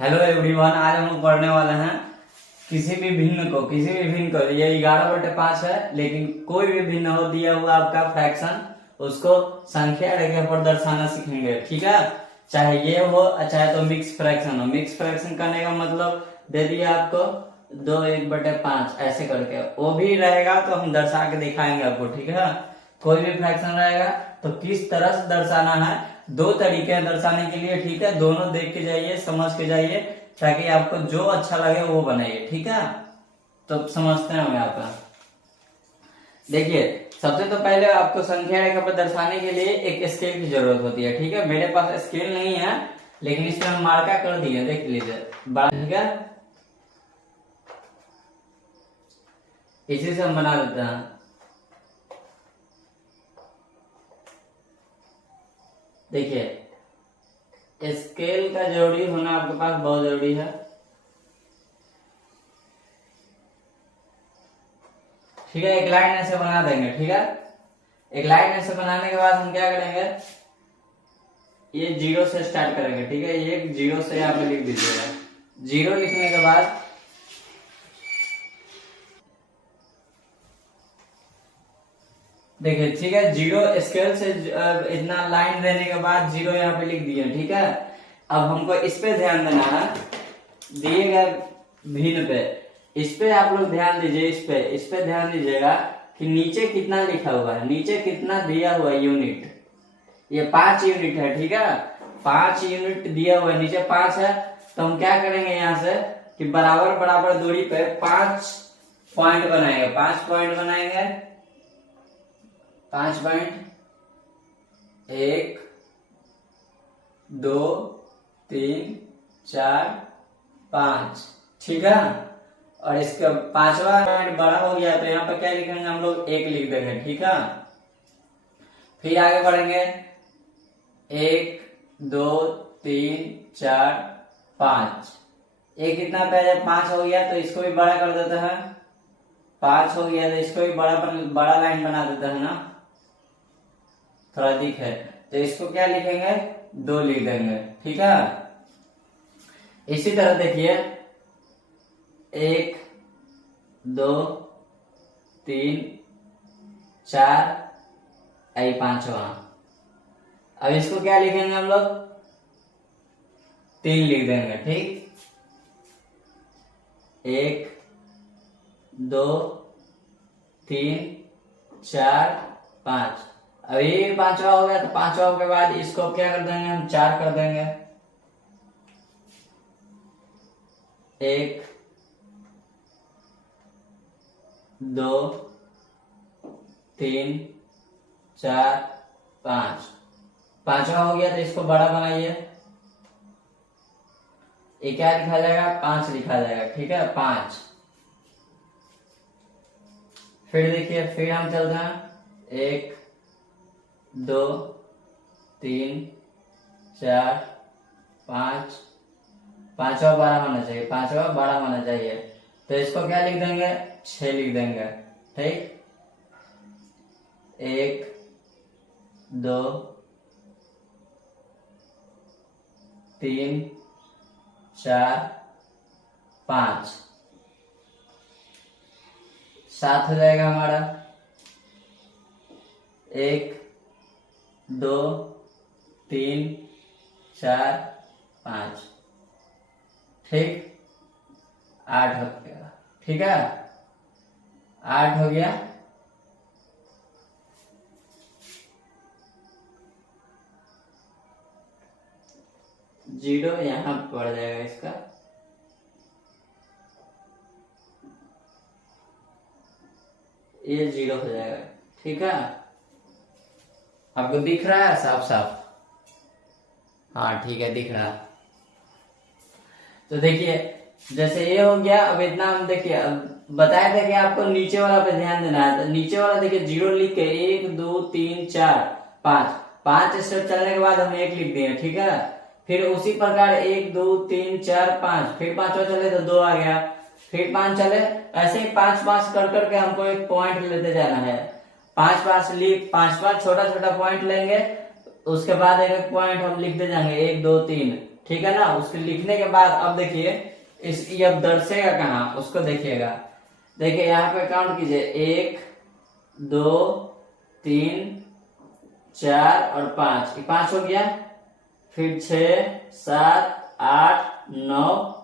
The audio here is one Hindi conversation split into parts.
हेलो एवरीवन, आज हम लोग पढ़ने वाले हैं किसी भी भिन्न को ये 11/5 है, लेकिन कोई भी भिन्न हो दिया हुआ आपका फ्रैक्शन उसको संख्या रेखा पर दर्शाना सीखेंगे। ठीक है, चाहे ये हो चाहे तो मिक्स फ्रैक्शन हो। मिक्स फ्रैक्शन करने का मतलब दे दिया आपको 2/1/5 ऐसे करके, वो भी रहेगा तो हम दर्शा के दिखाएंगे आपको। ठीक है, कोई भी फ्रैक्शन रहेगा तो किस तरह से दर्शाना है, दो तरीके हैं दर्शाने के लिए। ठीक है, दोनों देख के जाइए, समझ के जाइए, ताकि आपको जो अच्छा लगे वो बनाइए। ठीक है, तो समझते हैं हम यहाँ पर। देखिए, सबसे तो पहले आपको संख्या रेखा पर दर्शाने के लिए एक स्केल की जरूरत होती है। ठीक है, मेरे पास स्केल नहीं है, लेकिन इसमें हम मार्का कर दिए, देख लीजिए बड़ा। ठीक है, इसी से हम बना देते हैं। देखिए, स्केल का जरूरी होना आपके पास बहुत जरूरी है। ठीक है, एक लाइन ऐसे बना देंगे। ठीक है, एक लाइन ऐसे बनाने के बाद हम क्या करेंगे, ये 0 से स्टार्ट करेंगे। ठीक है, ये 0 से यहाँ पे लिख दीजिएगा। 0 लिखने के बाद देखिए, ठीक है, 0 स्केल से इतना लाइन देने के बाद 0 यहाँ पे लिख दिए। ठीक है, अब हमको इस पे ध्यान देना है, दिए गए भिन्न पे। इस पे आप लोग ध्यान दीजिए, इस पे ध्यान दीजिएगा कि नीचे कितना लिखा हुआ है, नीचे कितना दिया हुआ है यूनिट। ये 5 यूनिट है। ठीक है, 5 यूनिट दिया हुआ है, नीचे 5 है। तो हम क्या करेंगे यहाँ से कि बराबर बराबर दूरी पे 5 पॉइंट बनाएंगे। 5 पॉइंट बनाएंगे, 5 पॉइंट, 1 2 3 4 5। ठीक है, और इसका 5वां पॉइंट बड़ा हो गया तो यहाँ पर क्या लिखेंगे हम लोग, 1 लिख देंगे। ठीक है, फिर आगे बढ़ेंगे, 1 2 3 4 5। एक कितना पे 5 हो गया तो इसको भी बड़ा कर देते हैं। 5 हो गया तो इसको भी बड़ा लाइन बना देते हैं ना, थोड़ा दिख है तो इसको क्या लिखेंगे, 2 लिख देंगे। ठीक है, इसी तरह देखिए, 1 2 3 4, 5वां। अब इसको क्या लिखेंगे हम लोग, 3 लिख देंगे। ठीक, 1 2 3 4 5। अब ये 5वां हो गया तो 5वां के बाद इसको क्या कर देंगे, हम 4 कर देंगे। 1 2 3 4 5। 5वां हो गया तो इसको बड़ा बनाइए। ये क्या लिखा जाएगा, 5 लिखा जाएगा। ठीक है, 5। फिर देखिए, फिर हम चलते हैं, 1 2 3 4 5। 5वां 12 होना चाहिए, 5वां 12 होना चाहिए। तो इसको क्या लिख देंगे, 6 लिख देंगे। ठीक, 1 2 3 4 5। 7 हो जाएगा हमारा, 1 2 3 4 5। ठीक, 8 हो गया। ठीक है, 8 हो गया। जीरो यहां पड़ जाएगा इसका, ये 0 हो जाएगा। ठीक है, आपको दिख रहा है साफ साफ? हाँ ठीक है, दिख रहा है। तो देखिए, जैसे ये हो गया। अब इतना हम देखिए, अब बताया था कि आपको नीचे वाला पे ध्यान देना है। तो नीचे वाला देखिए, 0 लिख के 1 2 3 4 5। 5 स्टेप चलने के बाद हम 1 लिख दिए। ठीक है, फिर उसी प्रकार 1 2 3 4 5, फिर 5वां चले तो 2 आ गया, फिर 5 चले, ऐसे ही 5 5 कर करके हमको एक पॉइंट लेते जाना है। 5 5 लिख, 5 छोटा छोटा पॉइंट लेंगे, उसके बाद एक एक पॉइंट हम लिखते जाएंगे, 1 2 3। ठीक है ना। उसके लिखने के बाद अब देखिए इस ये अब दर्शेगा कहाँ, उसको देखिएगा। देखिए यहाँ पे काउंट कीजिए, 1 2 3 4 और 5, ये 5 हो गया। फिर 6 7 8 9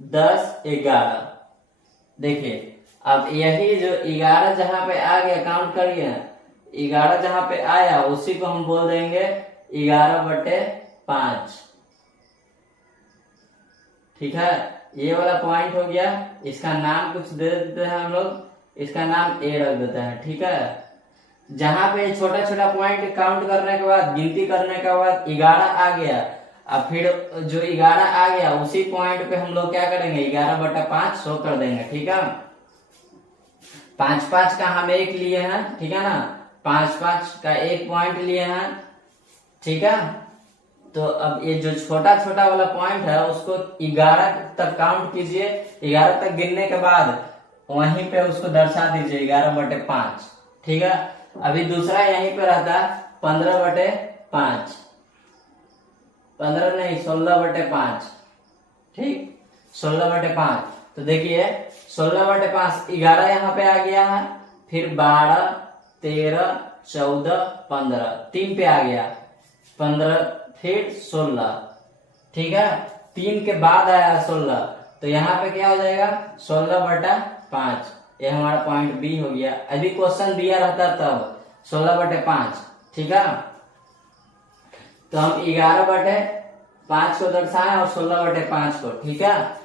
10 11। देखिए अब यही जो 11 जहां पे आ गया, काउंट करिए, 11 जहां पे आया उसी को हम बोल देंगे 11/5। ठीक है, ये वाला पॉइंट हो गया। इसका नाम कुछ दे देते हैं हम लोग, इसका नाम ए रख देते हैं। ठीक है, जहां पे छोटा छोटा पॉइंट काउंट करने के बाद, गिनती करने के बाद 11 आ गया, अब फिर जो 11 आ गया उसी पॉइंट पे हम लोग क्या करेंगे, 11/5 शो कर देंगे। ठीक है, 5 का हम एक लिए हैं, ठीक है ना, 5 का एक पॉइंट लिए हैं। ठीक है, तो अब ये जो छोटा छोटा वाला पॉइंट है उसको 11 तक काउंट कीजिए, 11 तक गिनने के बाद वहीं पे उसको दर्शा दीजिए 11/5। ठीक है, अभी दूसरा यहीं पे रहता है 15/5, 15 नहीं 16/5। ठीक, 16/5। तो देखिए 16/5, 11 यहाँ पे आ गया है, फिर 12 13 14 15, 3 पे आ गया, 15 फिर 16। ठीक है, 3 के बाद आया 16, तो यहाँ पे क्या हो जाएगा 16/5। ये हमारा पॉइंट बी हो गया। अभी क्वेश्चन दिया रहता तब 16/5। ठीक है, तो हम 11/5 को दर्शाए और 16/5 को। ठीक है,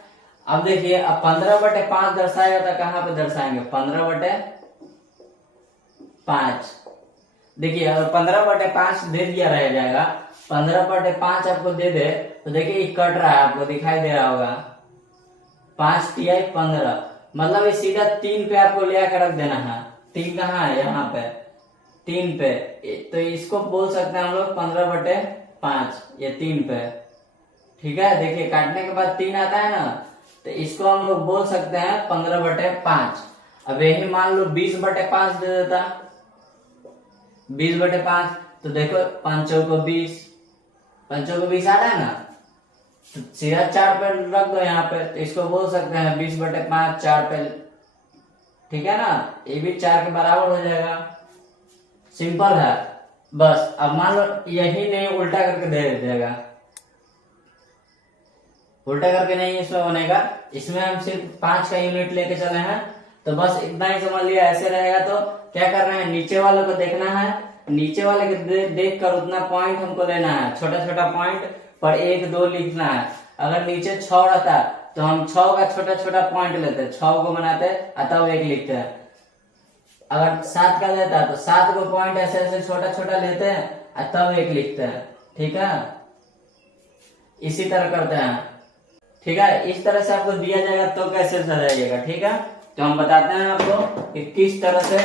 अब देखिए अब 15/5 दर्शाएगा तो कहाँ पे दर्शाएंगे, 15/5। देखिए अगर 15/5 दे दिया रह जाएगा, 15/5 आपको दे दे तो देखिए ये कट रहा है, आपको दिखाई दे रहा होगा, 5 तिहाई 15, मतलब ये सीधा 3 पे आपको ले आकर रख देना है। 3 कहाँ है, यहाँ पे 3 पे, तो इसको बोल सकते हैं हम लोग 15/5, ये 3 पे। ठीक है, देखिए काटने के बाद 3 आता है ना, तो इसको हम लोग बोल सकते हैं 15/5। अब यही मान लो 20/5 दे देता, 20/5, तो देखो 5 को 20, 5 को 20 आ रहा है ना, तो सीधा 4 पे रख दो यहाँ पे, तो इसको बोल सकते हैं 20/5 4 पे। ठीक है ना, ये भी 4 के बराबर हो जाएगा, सिंपल है। बस अब मान लो यही नहीं, उल्टा करके दे देगा, उल्टा करके नहीं इसमें बनेगा, इसमें हम सिर्फ 5 का यूनिट लेके चले हैं, तो बस इतना ही समझ लिया। ऐसे रहेगा तो क्या करना है, नीचे वालों को देखना है, नीचे वाले को देख कर उतना पॉइंट हमको लेना है, छोटा छोटा पॉइंट पर 1 2 लिखना है। अगर नीचे 6 रहता तो हम 6 का छोटा छोटा पॉइंट लेते, 6 को बनाते तब 1 लिखते हैं। अगर 7 का देता तो 7 को पॉइंट ऐसे ऐसे छोटा छोटा लेते हैं तब 1 लिखते हैं। ठीक है, इसी तरह करते हैं। ठीक है, इस तरह से आपको दिया जाएगा तो कैसे सजाइएगा। ठीक है, तो हम बताते हैं आपको कि किस तरह से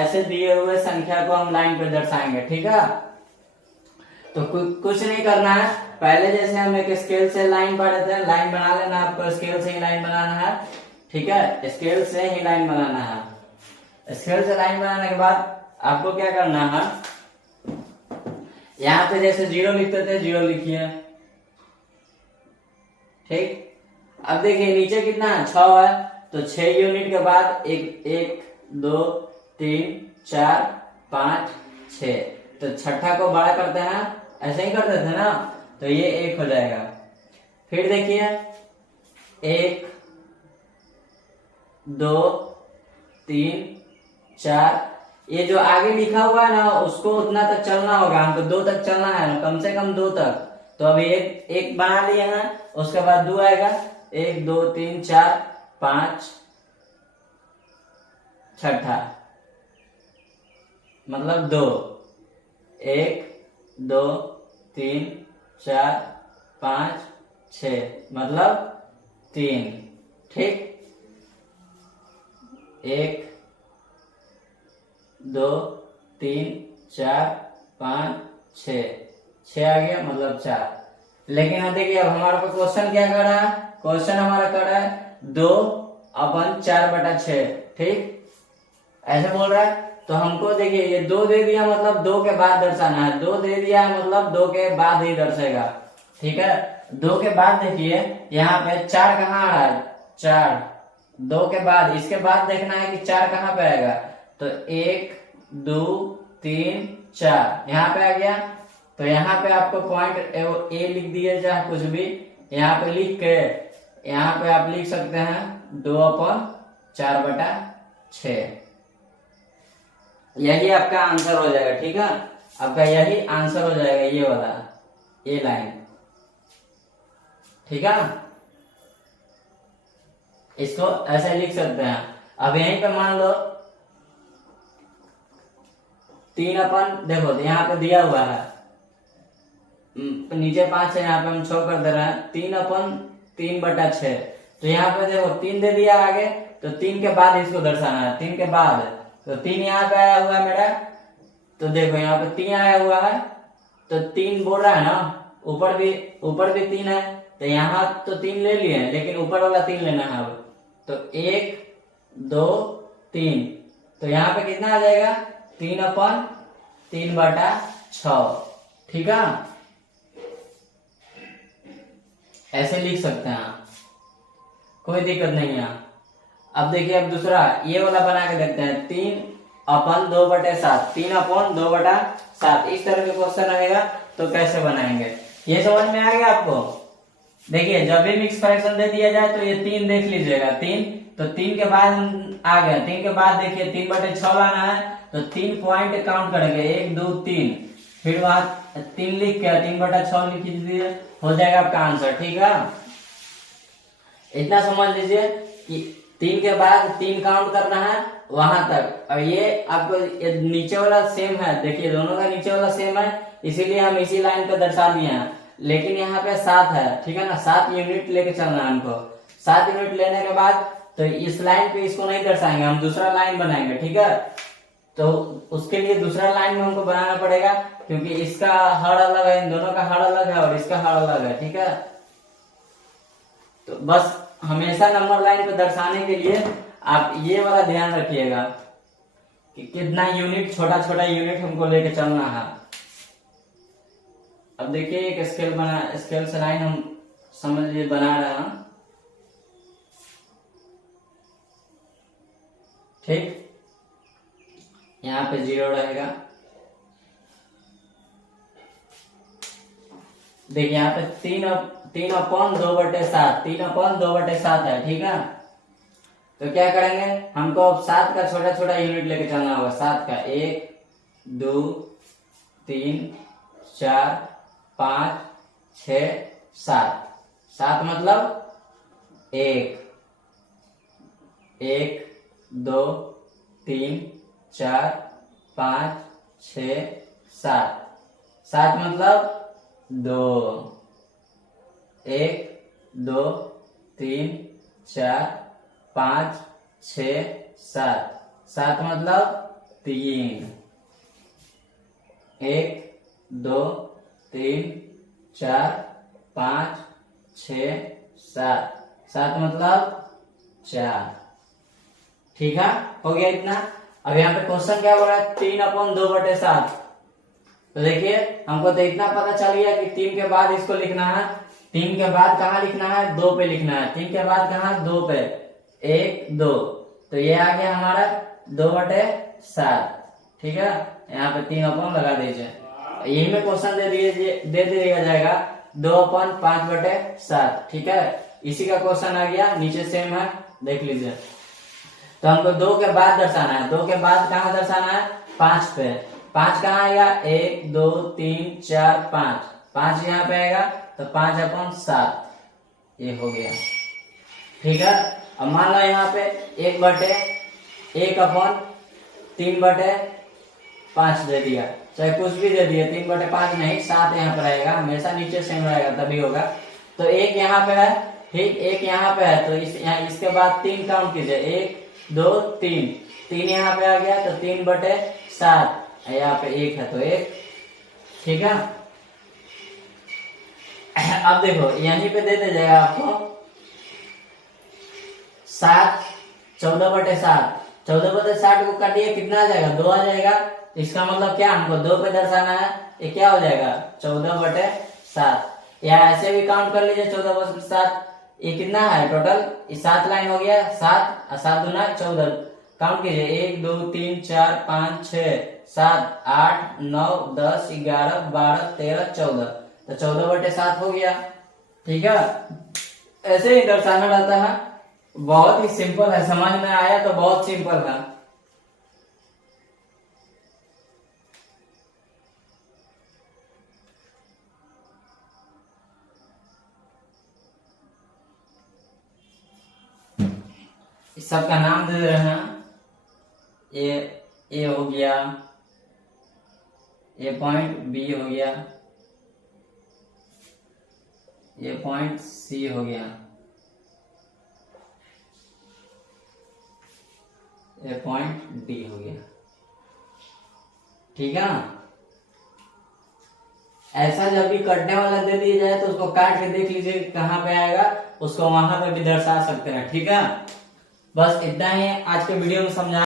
ऐसे दिए हुए संख्या को हम लाइन पे दर्शाएंगे। ठीक है, तो कुछ नहीं करना है, पहले जैसे हम एक स्केल से लाइन पढ़े थे, लाइन बना लेना, आपको स्केल से ही लाइन बनाना है। ठीक है, स्केल से ही लाइन बनाना है। स्केल से लाइन बनाने के बाद आपको क्या करना है, यहाँ पे जैसे 0 लिखते थे 0 लिखिए। ठीक, अब देखिए नीचे कितना है, 6 है, तो 6 यूनिट के बाद 1 2 3 4 5 6, तो छठा को बड़ा करते हैं, ऐसे ही करते थे ना, तो ये 1 हो जाएगा। फिर देखिए 1 2 3 4, ये जो आगे लिखा हुआ है ना उसको उतना तक चलना होगा, हमको 2 तक चलना है, कम से कम 2 तक। तो अभी एक बना लिए हैं, उसके बाद 2 आएगा, 1 2 3 4 5, छठा मतलब 2, 1 2 3 4 5 6 मतलब 3। ठीक, 1 2 3 4 5 6 आ गया मतलब 4। लेकिन यहाँ देखिए अब हमारे पास क्वेश्चन क्या कर रहा है, क्वेश्चन हमारा कर रहा है 2/4/6। ठीक, ऐसे बोल रहा है, तो हमको देखिए ये 2 दे दिया मतलब 2 के बाद दर्शाना है, 2 दे दिया है मतलब 2 के बाद ही दर्शेगा। ठीक है, 2 के बाद देखिए यहाँ पे 4 कहाँ आ रहा है, 4, 2 के बाद, इसके बाद देखना है कि 4 कहाँ पे आएगा, तो 1 2 3 4 यहाँ पे आ गया। तो यहाँ पे आपको पॉइंट ए लिख दिए, चाहे कुछ भी यहाँ पे लिख के यहाँ पे आप लिख सकते हैं 2/4/6। यही आपका आंसर हो जाएगा। ठीक है, आपका यही आंसर हो जाएगा, ये वाला ए लाइन। ठीक है, इसको ऐसे लिख सकते हैं। अब यहीं पे मान लो 3 देखो तो यहाँ पे दिया हुआ है, नीचे 5 है, यहाँ पे हम 6 कर दे रहे हैं, 3/3/6। तो यहाँ पे देखो 3 दे दिया आगे, तो 3 के बाद इसको दर्शाना है, 3 के बाद, तो 3 यहाँ पे आया हुआ है मेरा, तो देखो यहाँ पे 3 आया हुआ है, तो 3 बोल रहा है ना, ऊपर भी 3 है, तो यहाँ तो 3 ले लिए, लेकिन ऊपर वाला 3 लेना है अब। तो 1 2 3, तो यहाँ पे कितना आ जाएगा, 3/3/6। ठीक है, ऐसे लिख सकते हैं आप, कोई दिक्कत नहीं है। अब देखिए, अब दूसरा ये वाला बना के देखते हैं, 3/2/7, 3/2/7, इस तरह के क्वेश्चन रहेगा, तो कैसे बनाएंगे, ये समझ में आ गया आपको। देखिए, जब भी मिक्स फ्रैक्शन दे दिया जाए तो ये 3 देख लीजिएगा, 3, तो 3 के बाद हम आ गया, 3 के बाद देखिए 3/6 लाना है, तो 3 पॉइंट काउंट करेंगे, 1 2 3, फिर वहां 3 लिख के 3/6 लिख दीजिए, हो जाएगा आपका आंसर। ठीक है, इतना समझ लीजिए कि 3 के बाद 3 काउंट करना है वहां तक। और ये आपको नीचे वाला सेम है, देखिए दोनों का नीचे वाला सेम है, इसीलिए हम इसी लाइन पे दर्शा दिए हैं, लेकिन यहाँ पे 7 है। ठीक है ना, 7 यूनिट लेके चलना है हमको। 7 यूनिट लेने के बाद तो इस लाइन पे इसको नहीं दर्शाएंगे, हम दूसरा लाइन बनाएंगे। ठीक है, तो उसके लिए दूसरा लाइन में हमको बनाना पड़ेगा, क्योंकि इसका हर अलग है, इन दोनों का हर अलग है, और इसका हर अलग है। ठीक है, तो बस हमेशा नंबर लाइन पे दर्शाने के लिए आप ये वाला ध्यान रखिएगा कि कितना यूनिट, छोटा छोटा यूनिट हमको लेके चलना है। अब देखिए, एक स्केल से लाइन हम समझ लीजिए बना रहे हैं। ठीक, यहाँ पे 0 रहेगा। देखिए यहाँ पे 3/2/7, 3/2/7 है। ठीक है, तो क्या करेंगे, हमको अब 7 का छोटा छोटा यूनिट लेके चलना होगा। 7 का 1 2 3 4 5 6 7, 7 मतलब 1 1 2 3 4 5 6 7, 7 मतलब 2, 1 2 3 4 5 6 7, 7 मतलब 3, 1 2 3 4 5 6 7, 7 मतलब 4। ठीक है, हो गया इतना। अब यहाँ पे क्वेश्चन क्या बोल रहा है, 3/2/7। तो देखिए, हमको तो इतना पता चल गया कि 3 के बाद इसको लिखना है, 3 के बाद कहाँ लिखना है, 2 पे लिखना है। 3 के बाद कहाँ, 2 पे, 1 2, तो ये आ गया हमारा 2/7। ठीक है, यहाँ पे 3 लगा दीजिए, यही में क्वेश्चन दे दिया जाएगा 2/5/7। ठीक है, इसी का क्वेश्चन आ गया, नीचे सेम है, देख लीजिए। तो हमको 2 के बाद दर्शाना है, 2 के बाद कहाँ दर्शाना है, 5 पे। 5 कहाँ आएगा, 1 2 3 4 5, 5 यहाँ पे आएगा, तो 5/7, ये हो गया। ठीक है, अब मान लो यहाँ पे 1/3/5 दे दिया, चाहे कुछ भी दे दिया, 3/5 नहीं, 7 यहाँ पर रहेगा, हमेशा नीचे सेम रहेगा, तभी होगा। तो 1 यहाँ पे है, ठीक, 1 यहाँ पे है, तो इसके बाद 3 काउंट कीजिए, 1 2 3, 3 यहाँ पे आ गया, तो 3/7, यहाँ पे 1 है, तो 1। ठीक है, अब देखो यहीं पे दे जाएगा आपको 7, 14/7, 14/7 को काटिए, कितना आ जाएगा, 2 आ जाएगा। इसका मतलब क्या, हमको 2 पे दर्शाना है, ये क्या हो जाएगा, 14/7। या ऐसे भी काउंट कर लीजिए 14/7। ये कितना है टोटल, ये 7 लाइन हो गया, 7 और 7 दूना 14। काउंट कीजिए 1 2 3 4 5 6 7 8 9 10 11 12 13 14। तो 14/7 हो गया। ठीक है, ऐसे ही दर्शाना रहता है। बहुत ही सिंपल है, समझ में आया तो बहुत सिंपल है। इस सब का नाम दे रहे हैं। ए हो गया, ए पॉइंट बी हो गया, ये पॉइंट सी हो गया, ये पॉइंट डी हो गया। ठीक है ना। ऐसा जब भी कटने वाला दे दिया जाए तो उसको काट के देख लीजिए कहाँ पे आएगा, उसको वहां पे भी दर्शा सकते हैं। ठीक है, बस इतना ही आज के वीडियो में समझा।